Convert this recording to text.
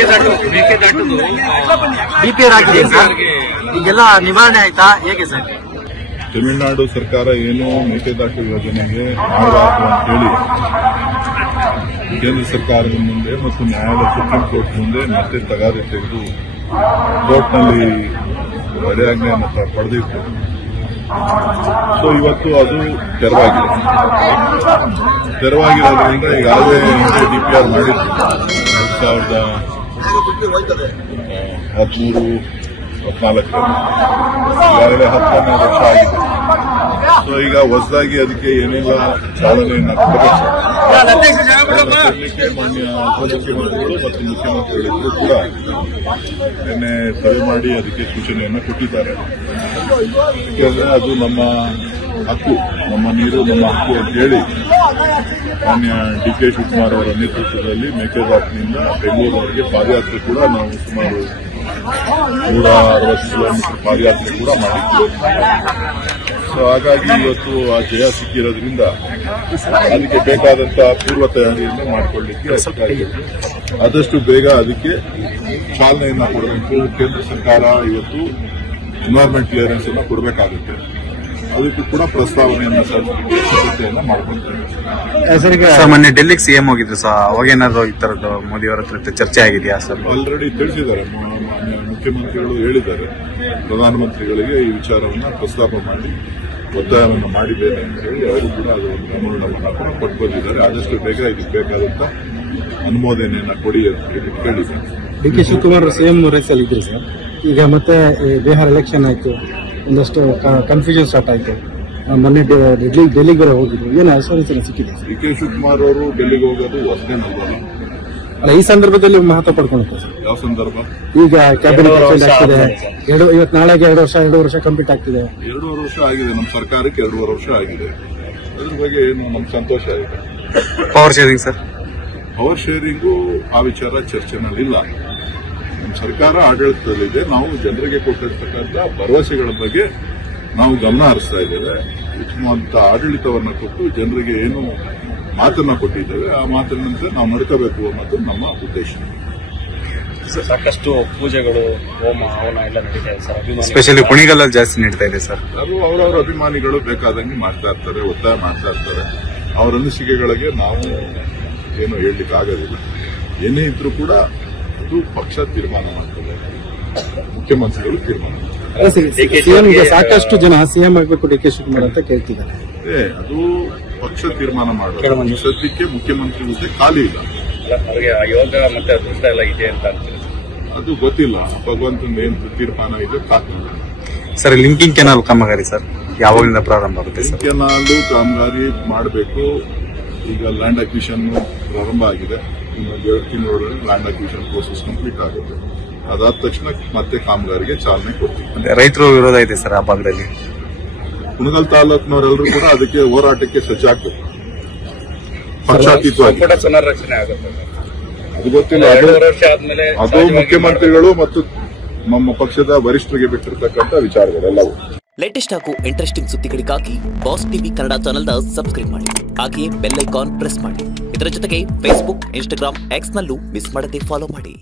Mekedatu DPR ಆಗಿದೆ sir. ಈಗೆಲ್ಲ ನಿವಾರಣೆ ಆಯ್ತಾ ಹೇಗೆ ಸರ್? ತಮಿಳುನಾಡು ಸರ್ಕಾರ ಏನು ಮೇಕೆದಾಟು ಯೋಜನೆಗೆ ಮಾಡಬಾರದು ಅಂತ ಹೇಳಿ ಕೇಂದ್ರ ಸರ್ಕಾರದ ಮುಂದೆ ಮತ್ತು ನ್ಯಾಯಾಲಯ ಸುಪ್ರೀಂ ಕೋರ್ಟ್ ಮುಂದೆ ಮತ್ತೆ ತಗಾದೆ ತೆಗೆದು ಕೋರ್ಟ್ನಲ್ಲಿ ತಡೆಯಾಜ್ಞೆಯನ್ನು ಪಡೆದಿತ್ತು. ಸೊ ಇವತ್ತು ಅದು ತೆರವಾಗಿರೋದ್ರಿಂದ ಈಗಾಗಲೇ DPR ಮಾಡಿತ್ತು 2013-14 ಈಗಾಗಲೇ 10-12 ವರ್ಷ ಆಗಿದೆ. ಸೊ ಈಗ ಹೊಸದಾಗಿ ಅದಕ್ಕೆ ಏನೆಲ್ಲ ಚಾಲನೆಯನ್ನು ಕೊಡಬೇಕು ಮಾನ್ಯ ಉಪಮುಖ್ಯಮಂತ್ರಿಗಳು ಮತ್ತು ಮುಖ್ಯಮಂತ್ರಿಗಳಿಗೂ ಕೂಡ ನಿನ್ನೆ ಸಭೆ ಮಾಡಿ ಅದಕ್ಕೆ ಸೂಚನೆಯನ್ನು ಕೊಟ್ಟಿದ್ದಾರೆ. ಯಾಕೆಂದ್ರೆ ಅದು ನಮ್ಮ ಹಕ್ಕು, ನಮ್ಮ ನೀರು ನಮ್ಮ ಹಕ್ಕು ಅಂತ ಹೇಳಿ ಮಾನ್ಯ DK ಶಿವಕುಮಾರ್ ಅವರ ನೇತೃತ್ವದಲ್ಲಿ ಮೇಕೆದಾಟಿನಿಂದ ಬೆಂಗಳೂರಿನವರೆಗೆ ಪಾದಯಾತ್ರೆ ಕೂಡ ನಾವು ಸುಮಾರು 160 ಕಿಲೋಮೀಟರ್ ಪಾದಯಾತ್ರೆ ಕೂಡ ಮಾಡಿದ್ದೇವೆ. ಸೊ ಹಾಗಾಗಿ ಇವತ್ತು ಆ ಜಯ ಸಿಕ್ಕಿರೋದ್ರಿಂದ ಅದಕ್ಕೆ ಬೇಕಾದಂತಹ ಪೂರ್ವ ತಯಾರಿಯನ್ನು ಮಾಡಿಕೊಳ್ಳಲಿಕ್ಕೆ ಆದಷ್ಟು ಬೇಗ ಅದಕ್ಕೆ ಚಾಲನೆಯನ್ನ ಕೊಡಬೇಕು. ಕೇಂದ್ರ ಸರ್ಕಾರ ಇವತ್ತು ಎನ್ವೈರನ್ಮೆಂಟ್ ಕ್ಲಿಯರೆನ್ಸ್ ಅನ್ನು ಕೊಡಬೇಕಾಗುತ್ತೆ. ಅದಕ್ಕೂ ಕೂಡ ಪ್ರಸ್ತಾವನೆಯನ್ನ ಸಿದ್ಧತೆಯನ್ನ ಮಾಡ್ಕೊಳ್ತೇವೆ. ಮೊನ್ನೆ ಡೆಲ್ಲಿಗೆ CM ಹೋಗಿದ್ರು ಸರ್, ಅವಾಗೇನಾದ್ರು ಈ ತರದ್ದು ಮೋದಿ ಅವರ ಹತ್ರ ಚರ್ಚೆ ಆಗಿದೆಯಾ ಸರ್? ಆಲ್ರೆಡಿ ತಿಳಿಸಿದ್ದಾರೆ, ಮುಖ್ಯಮಂತ್ರಿಗಳು ಹೇಳಿದ್ದಾರೆ ಪ್ರಧಾನಮಂತ್ರಿಗಳಿಗೆ ಈ ವಿಚಾರವನ್ನ ಪ್ರಸ್ತಾಪ ಮಾಡಿ ಒತ್ತಾಯವನ್ನು ಮಾಡಿದ್ದೇನೆ ಅಂತ ಹೇಳಿ ಅವರು ಕೂಡ ಅದೊಂದು ಗಮನವನ್ನು ಕೂಡ ಕೊಟ್ಟು ಬಂದಿದ್ದಾರೆ. ಆದಷ್ಟು ಬೇಗ ಇದಕ್ಕೆ ಬೇಕಾದಂತ ಅನುಮೋದನೆಯನ್ನ ಕೊಡಿ ಅಂತ ಹೇಳಿ ಕೇಳಿದ್ದಾರೆ. DK ಶಿವಕುಮಾರ್ CM ರೇಸಲ್ಲಿ ಇದ್ರು ಸರ್. ಈಗ ಮತ್ತೆ ಬಿಹಾರ್ ಎಲೆಕ್ಷನ್ ಆಯ್ತು, ಒಂದಷ್ಟು ಕನ್ಫ್ಯೂಷನ್ ಸ್ಟಾರ್ಟ್ ಆಯ್ತು. ಮೊನ್ನೆ ಡೆಲ್ಲಿಗೆ ಬೇರೆ ಹೋಗಿದ್ರು, ಏನು ಆಶ್ವಾಸನೆ ಸಿಕ್ಕಿದೆ? DK ಶಿವಕುಮಾರ್ ಅವರು ಡೆಲ್ಲಿಗೆ ಹೋಗೋದು ಹೊಸದೇನಲ್ವಲ್ಲ. ಅಲ್ಲ, ಈ ಸಂದರ್ಭದಲ್ಲಿ ಮಹತ್ವ ಪಡ್ಕೊಂಡು ಯಾವ ಸಂದರ್ಭ? ಈಗ ಕ್ಯಾಬಿನೆಟ್ ಆಗ್ತಿದೆ, ಇವತ್ತು ನಾಳೆಗೆ 2 ವರ್ಷ ಕಂಪ್ಲೀಟ್ ಆಗ್ತಿದೆ. 2.5 ವರ್ಷ ಆಗಿದೆ ನಮ್ಮ ಸರ್ಕಾರಕ್ಕೆ, 2.5 ವರ್ಷ ಆಗಿದೆ. ಅದ್ರ ಬಗ್ಗೆ ಏನು ನಮ್ಗೆ ಸಂತೋಷ ಇದೆ. Power sharing sir, power sharing ಆ ವಿಚಾರ ಚರ್ಚೆನಲ್ಲಿಲ್ಲ. ನಮ್ಮ ಸರ್ಕಾರ ಆಡಳಿತದಲ್ಲಿದೆ. ನಾವು ಜನರಿಗೆ ಕೊಟ್ಟಿರ್ತಕ್ಕಂಥ ಭರವಸೆಗಳ ಬಗ್ಗೆ ನಾವು ಗಮನ ಹರಿಸ್ತಾ ಇದ್ದೇವೆ. ಉತ್ತಮವಾದ ಆಡಳಿತವನ್ನು ಕೊಟ್ಟು ಜನರಿಗೆ ಏನು ಮಾತನ್ನ ಕೊಟ್ಟಿದ್ದೇವೆ ಆ ಮಾತಿನಂತೆ ನಾವು ನಡ್ಕೋಬೇಕು ಅನ್ನೋದು ನಮ್ಮ ಉದ್ದೇಶ. ಸಾಕಷ್ಟು ಪೂಜೆಗಳು, ಹೋಮ ಹವನ ಎಲ್ಲ ನಡೀತಾ ಇದೆ ಸರ್. ಸ್ಪೆಷಲಿ ಕುಣಿಗಲ್ಲಲ್ಲಿ ಜಾಸ್ತಿ ನಡೀತಾ ಇದೆ ಸರ್. ಅದು ಅವರವರ ಅಭಿಮಾನಿಗಳು ಬೇಕಾದಂಗೆ ಮಾಡ್ತಾ ಇರ್ತಾರೆ, ಒತ್ತಾಯ ಮಾಡ್ತಾ ಇರ್ತಾರೆ. ಅವರ ಅನಿಸಿಕೆಗಳಿಗೆ ನಾವು ಏನು ಹೇಳಲಿಕ್ಕೆ ಆಗೋದಿಲ್ಲ. ಏನೇ ಇದ್ರೂ ಕೂಡ ಅದು ಪಕ್ಷ ತೀರ್ಮಾನ ಮಾಡ್ತದೆ, ಮುಖ್ಯಮಂತ್ರಿಗಳು ತೀರ್ಮಾನ ಮಾಡ್ತಾರೆ. ಸಾಕಷ್ಟು ಜನ CM ಆಗಬೇಕು DK ಶಿವಕುಮಾರ್ ಅಂತ ಕೇಳ್ತಿದ್ದಾರೆ. ಅದು ಪಕ್ಷ ತೀರ್ಮಾನ ಮಾಡೋದು. ಸದ್ಯಕ್ಕೆ ಮುಖ್ಯಮಂತ್ರಿ ಹುದ್ದೆ ಖಾಲಿ ಇಲ್ಲ. ಅವರಿಗೆ ಯೋಗ ಮತ್ತೆ ಅದೃಷ್ಟ ಎಲ್ಲ ಇದೆ ಅಂತ ಅಂತಾರೆ. ಅದು ಗೊತ್ತಿಲ್ಲ, ಭಗವಂತನ ಏನ್ ತೀರ್ಮಾನ ಇದೆ ಕಾತ್ನ. ಸರ್, ಲಿಂಕಿಂಗ್ ಕೆನಾಲ್ ಕಾಮಗಾರಿ ಸರ್ ಯಾವಾಗಿಂದ ಪ್ರಾರಂಭ ಆಗುತ್ತೆ ಸರ್? ಕೆನಾಲ್ ಕಾಮಗಾರಿ ಮಾಡಬೇಕು. ಈಗ ಲ್ಯಾಂಡ್ ಅಕ್ವಿಷನ್ ಪ್ರಾರಂಭ ಆಗಿದೆ. ಇನ್ನೊಂದು 2 ತಿಂಗಳೊಳಗೆ ಲ್ಯಾಂಡ್ ಅಕ್ವಿಷನ್ ಪ್ರೋಸೆಸ್ ಕಂಪ್ಲೀಟ್ ಆಗುತ್ತೆ. ಅದಾದ ತಕ್ಷಣ ಮತ್ತೆ ಕಾಮಗಾರಿಗೆ ಚಾಲನೆ ಕೊಡ್ತೀವಿ. ರೈತರು ವಿರೋಧ ಇದೆ ಸರ್ ಆ ಭಾಗದಲ್ಲಿ. ಕುಣಗಲ್ ತಾಲೂಕಿನವರೆಲ್ಲರೂ ಕೂಡ ಅದಕ್ಕೆ ಹೋರಾಟಕ್ಕೆ ಸಜ್ಜಾಗಬೇಕು. ಪಕ್ಷಾತೀತವಾಗಿ ಪುನರ್ರಚನೆ ಆಗುತ್ತೆ ಅದು ಗೊತ್ತಿಲ್ಲ. ಅದು ಮುಖ್ಯಮಂತ್ರಿಗಳು ಮತ್ತು ನಮ್ಮ ಪಕ್ಷದ ವರಿಷ್ಠರಿಗೆ ಬಿಟ್ಟಿರ್ತಕ್ಕಂಥ ವಿಚಾರಗಳೆಲ್ಲವೂ. ಲೇಟೆಸ್ಟ್ ಹಾಗೂ ಇಂಟ್ರೆಸ್ಟಿಂಗ್ ಸುದ್ದಿಗಳಿಗಾಗಿ ಬಾಸ್ ಟಿವಿ ಕನ್ನಡ ಚಾನೆಲ್ನ ಸಬ್ಸ್ಕ್ರೈಬ್ ಮಾಡಿ. ಹಾಗೆಯೇ ಬೆಲ್ ಐಕಾನ್ ಪ್ರೆಸ್ ಮಾಡಿ. ಇದರ ಜೊತೆಗೆ ಫೇಸ್ಬುಕ್, ಇನ್ಸ್ಟಾಗ್ರಾಮ್, ಎಕ್ಸ್ ನಲ್ಲೂ ಮಿಸ್ ಮಾಡದೆ ಫಾಲೋ ಮಾಡಿ.